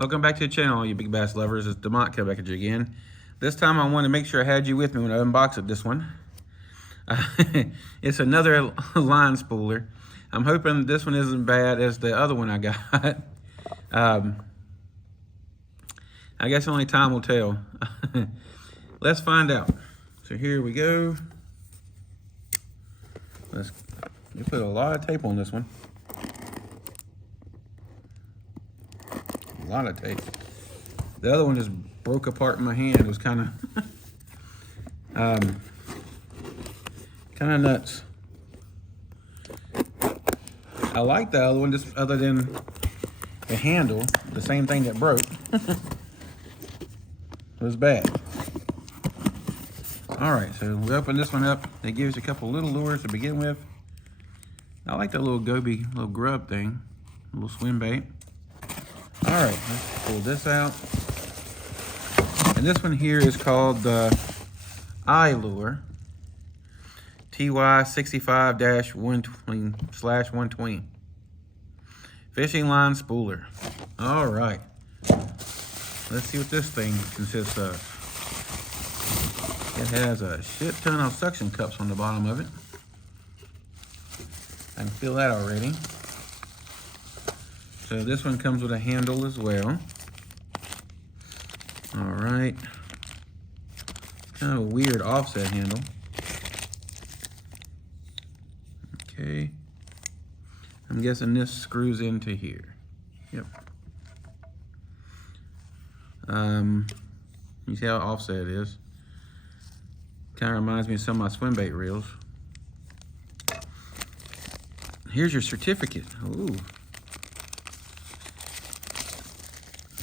Welcome back to the channel, you big bass lovers. It's Demont coming back at you again. This time I wanted to make sure I had you with me when I unboxed it, this one. It's another line spooler. I'm hoping this one isn't bad as the other one I got. I guess only time will tell. Let's find out. So here we go. We put a lot of tape on this one. A lot of tape. The other one just broke apart in my hand. It was kind of nuts. I like the other one, just other than the handle, the same thing that broke. It was bad. All right, so we open this one up. It gives you a couple little lures to begin with. I like that little goby, little grub thing, a little swim bait. All right, let's pull this out. And this one here is called the iLure TY65-120/120 fishing line spooler. All right, let's see what this thing consists of. It has a shit ton of suction cups on the bottom of it. I can feel that already. So this one comes with a handle as well. All right. Kind of a weird offset handle. Okay. I'm guessing this screws into here. Yep. You see how offset it is? Kind of reminds me of some of my swim bait reels. Here's your certificate. Ooh.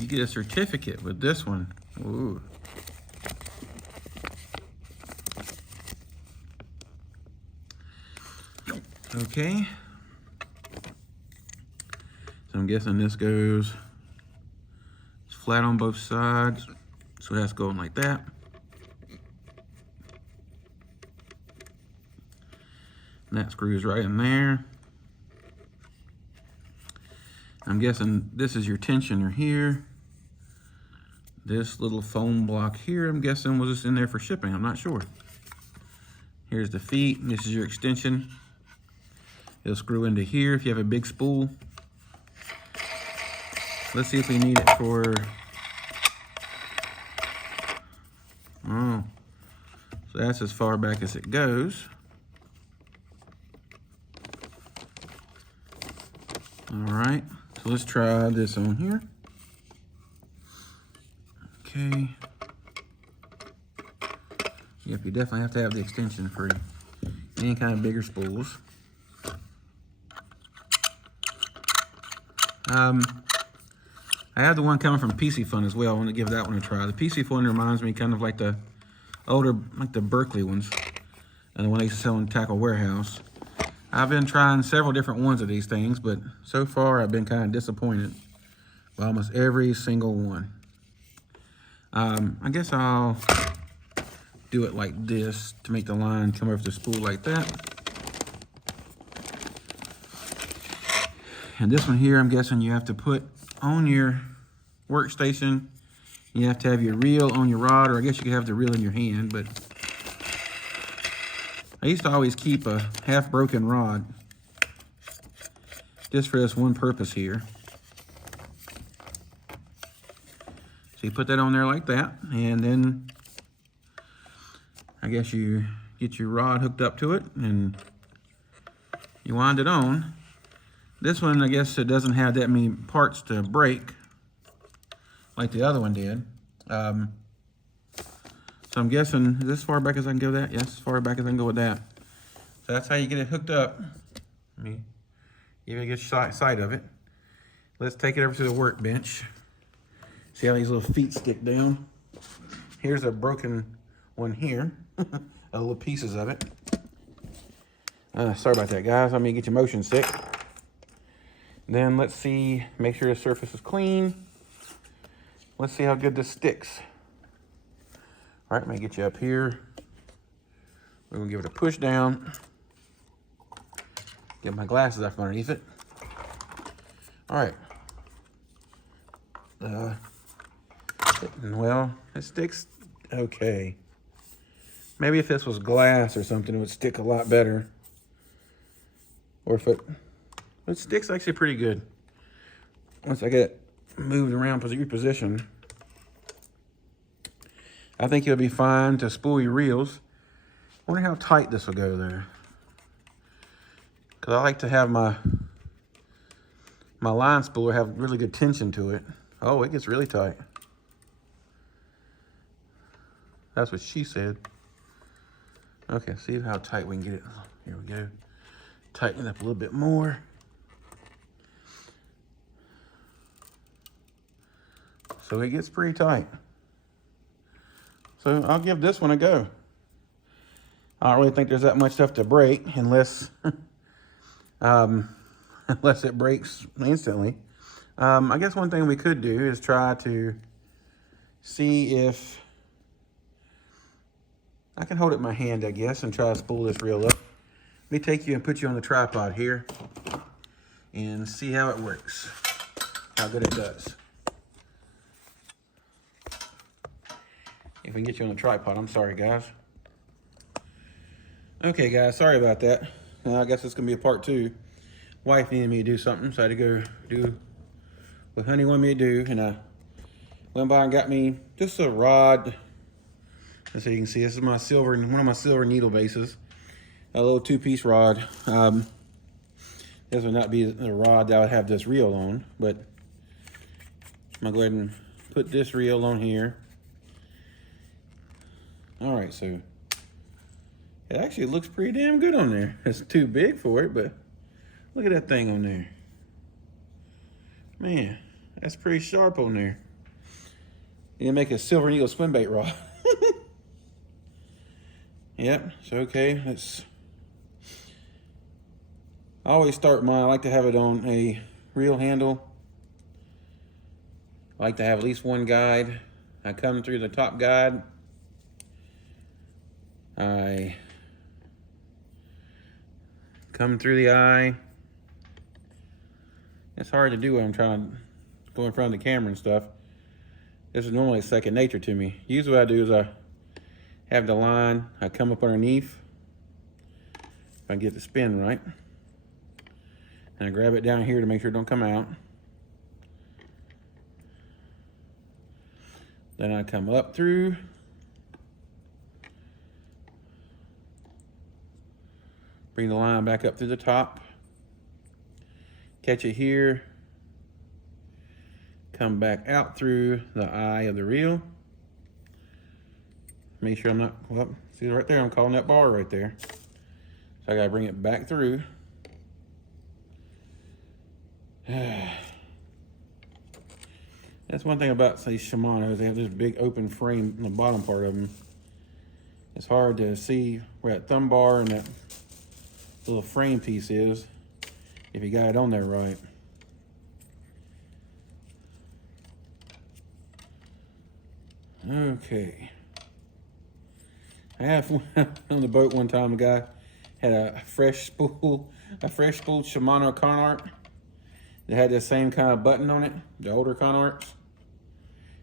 You get a certificate with this one. Ooh. Okay. So I'm guessing this goes, it's flat on both sides. So that's going like that. And that screws right in there. I'm guessing this is your tensioner here. This little foam block here, I'm guessing was just in there for shipping. I'm not sure. Here's the feet. This is your extension. It'll screw into here if you have a big spool. Let's see if we need it for... Oh, so that's as far back as it goes. All right, so let's try this on here. Okay. Yep, you definitely have to have the extension for any kind of bigger spools. I have the one coming from PC Fun as well. I want to give that one a try. The PC Fun reminds me kind of like the older, like the Berkeley ones, and the one they used to sell in Tackle Warehouse. I've been trying several different ones of these things, but so far I've been kind of disappointed by almost every single one. I guess I'll do it like this to make the line come over the spool like that. And this one here, I'm guessing you have to put on your workstation. You have to have your reel on your rod, or I guess you could have the reel in your hand, but I used to always keep a half broken rod just for this one purpose here. So you put that on there like that, and then I guess you get your rod hooked up to it and you wind it on. This one, I guess it doesn't have that many parts to break like the other one did. So I'm guessing, is this as far back as I can go with that? Yes, as far back as I can go with that. So that's how you get it hooked up. Let me give you a good sight of it. Let's take it over to the workbench. See how these little feet stick down? Here's a broken one here. Little pieces of it. Sorry about that, guys. Let me get your motion sick. Then let's see, make sure the surface is clean. Let's see how good this sticks. All right, let me get you up here. We're gonna give it a push down. Get my glasses up underneath it. All right. Well, it sticks okay. Maybe if this was glass or something, it would stick a lot better. Or if it sticks actually pretty good. Once I get it moved around, repositioned, I think it'll be fine to spool your reels. I wonder how tight this will go there. Because I like to have my line spooler have really good tension to it. Oh, it gets really tight. That's what she said. Okay, see how tight we can get it. Here we go. Tighten it up a little bit more. So it gets pretty tight. So I'll give this one a go. I don't really think there's that much stuff to break unless unless it breaks instantly. I guess one thing we could do is try to see if I can hold it in my hand, I guess, and try to spool this reel up. Let me take you and put you on the tripod here and see how it works, how good it does. If we can get you on the tripod, I'm sorry, guys. Okay, guys, sorry about that. I guess it's gonna be a part 2. Wife needed me to do something, so I had to go do what Honey wanted me to do, and I went by and got me just a rod. So you can see, this is my one of my silver needle bases, a little 2-piece rod. This would not be the rod that I would have this reel on, but I'm gonna go ahead and put this reel on here. All right, so it actually looks pretty damn good on there. It's too big for it, but look at that thing on there. Man, that's pretty sharp on there. You can make a silver needle swim bait rod. Yep, so okay, I always start mine, I like to have it on a reel handle. I like to have at least one guide. I come through the top guide. I come through the eye. It's hard to do when I'm trying to go in front of the camera and stuff. This is normally second nature to me. Usually what I do is I have the line, I come up underneath, if I get the spin right, and I grab it down here to make sure it don't come out. Then I come up through, bring the line back up to the top, catch it here, come back out through the eye of the reel. Make sure I'm not, well, see right there, I'm calling that bar right there. So I gotta bring it back through. That's one thing about these Shimano's, they have this big open frame in the bottom part of them. It's hard to see where that thumb bar and that little frame piece is if you got it on there right. Okay. I have on the boat one time, a guy had a fresh spooled Shimano Conart that had the same kind of button on it, the older Conarts.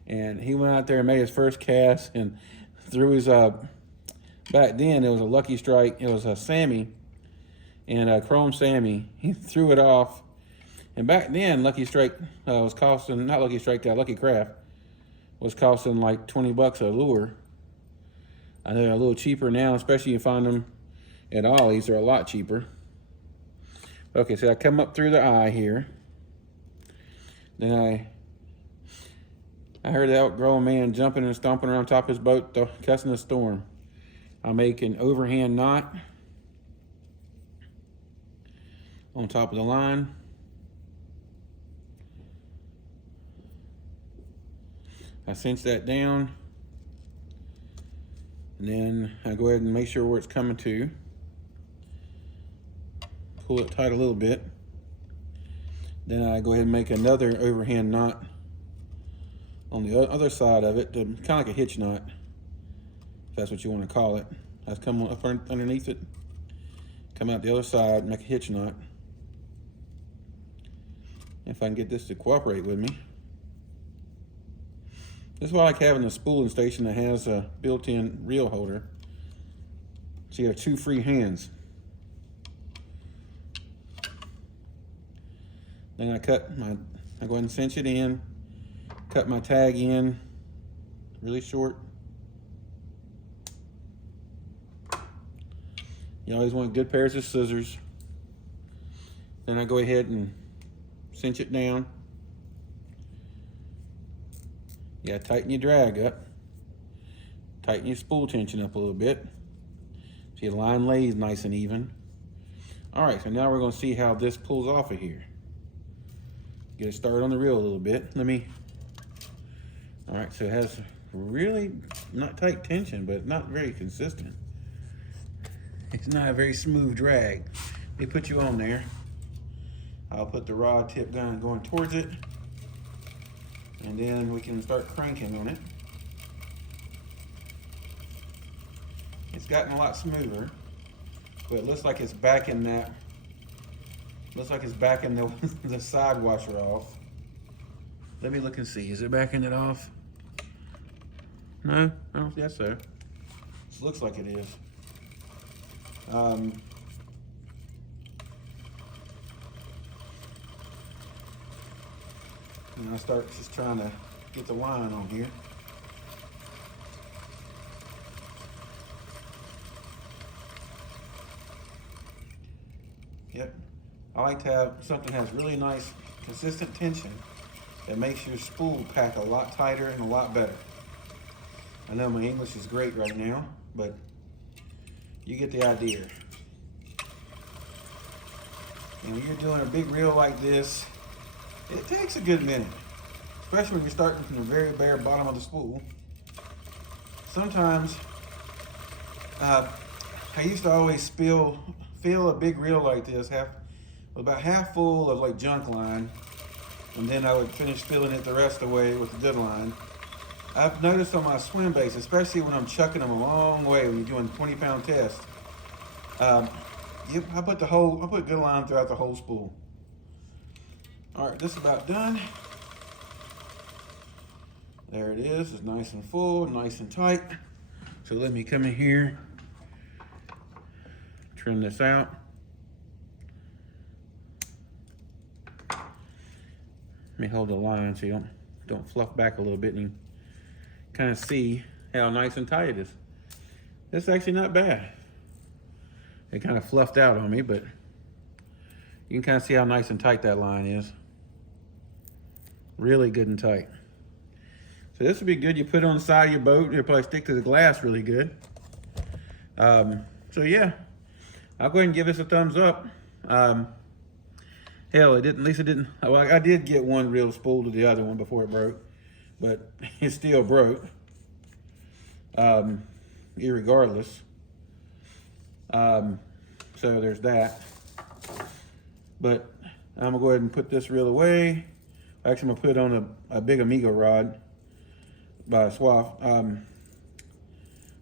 And he went out there and made his first cast and threw his, back then it was a Lucky Strike, it was a Sammy, and a Chrome Sammy. He threw it off. And back then, Lucky Strike was costing, not Lucky Strike, Lucky Craft was costing like 20 bucks a lure. I know they're a little cheaper now, especially you find them at Ollie's, they're a lot cheaper. Okay, so I come up through the eye here. Then I heard the outgrown man jumping and stomping around top of his boat, cussing a storm. I make an overhand knot on top of the line. I cinch that down. And then I go ahead and make sure where it's coming to. Pull it tight a little bit. Then I go ahead and make another overhand knot on the other side of it, kind of like a hitch knot, if that's what you want to call it. I come up underneath it, come out the other side, make a hitch knot. If I can get this to cooperate with me. This is why I like having a spooling station that has a built-in reel holder. So you have 2 free hands. Then I go ahead and cinch it in, cut my tag in really short. You always want good pairs of scissors. Then I go ahead and cinch it down. You gotta tighten your drag up. Tighten your spool tension up a little bit, so your line lays nice and even. All right, so now we're gonna see how this pulls off of here. Get it started on the reel a little bit. All right, so it has really not tight tension, but not very consistent. It's not a very smooth drag. Let me put you on there. I'll put the rod tip down going towards it, and then we can start cranking on it. It's gotten a lot smoother, but it looks like it's backing that. Looks like it's backing the side washer off. Let me look and see. Is it backing it off? No, I don't guess so. It looks like it is. And I start just trying to get the line on here. Yep. I like to have something that has really nice consistent tension that makes your spool pack a lot tighter and a lot better. I know my English is great right now, but you get the idea. And when you're doing a big reel like this, it takes a good minute, especially when you're starting from the very bare bottom of the spool. Sometimes, I used to always fill a big reel like this, about half full of like junk line, and then I would finish filling it the rest of the way with the good line. I've noticed on my swim baits, especially when I'm chucking them a long way when you're doing 20-pound tests, I put good line throughout the whole spool. All right, this is about done. There it is. It's nice and full, nice and tight. So let me come in here, trim this out. Let me hold the line so you don't fluff back a little bit, and you kind of see how nice and tight it is. It's actually not bad. It kind of fluffed out on me, but you can kind of see how nice and tight that line is. Really good and tight. So this would be good. You put it on the side of your boat. It'll probably stick to the glass really good. So yeah, I'll go ahead and give this a thumbs up. Hell, at least it didn't. Well, I did get one real spool to the other one before it broke, but it still broke. Irregardless. So there's that. But I'm gonna go ahead and put this reel away. Actually, I'm gonna put it on a big Amigo rod by Swaff.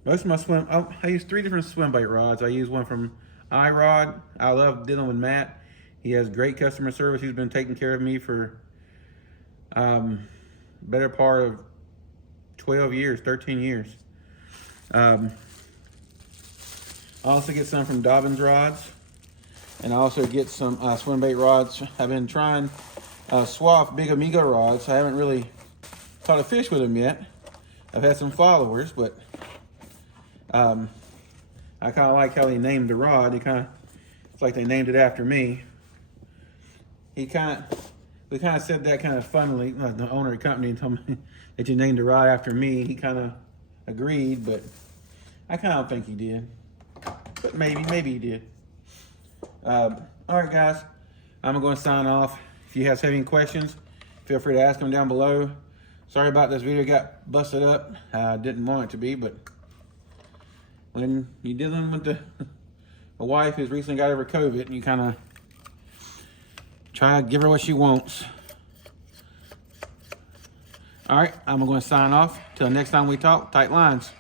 Most of my I use 3 different swim bait rods. I use one from iRod. I love dealing with Matt. He has great customer service. He's been taking care of me for better part of 12 years, 13 years. I also get some from Dobbins Rods, and I also get some swim bait rods. I've been trying Swaff big Amigo rods. I haven't really caught a fish with them yet. I've had some followers, but I kind of like how they named the rod. It's like they named it after me. We kind of said that kind of funnily. The owner of the company told me that you named the rod after me. He kind of agreed, but I kind of don't think he did. But maybe he did. All right, guys, I'm going to sign off. If you guys have any questions, feel free to ask them down below. Sorry about this video got busted up. I didn't want it to be, but when you're dealing with a wife who's recently got over COVID, and you kind of try to give her what she wants. All right, I'm going to sign off. Till next time we talk, tight lines.